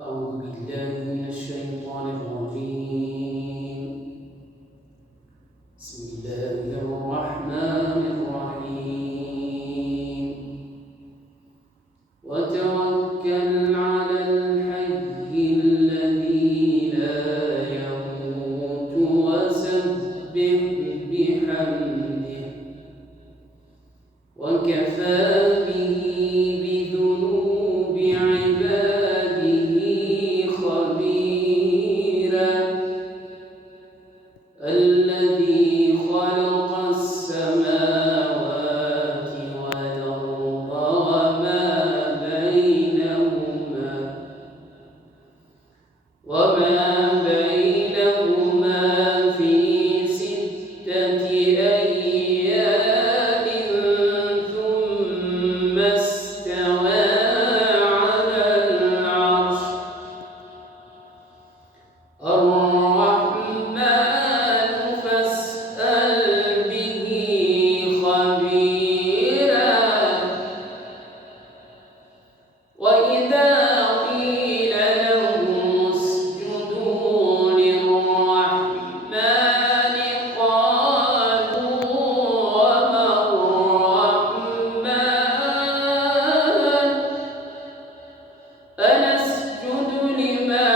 أعوذ بالله من الشيطان الرجيم. بسم الله الرحمن الرحيم. وتوكل على الحي الذي لا يموت وسبح بحمده وكفى به بذنوب عباده خبيرا. الذي خلق السماوات والأرض وما بينهما في 6 أيام ثم استوى على العرش. الرحمن فاسأل به خبيرا. وإذا قيل لهم اسجدوا للرحمن قالوا وما الرحمن أنسجد لما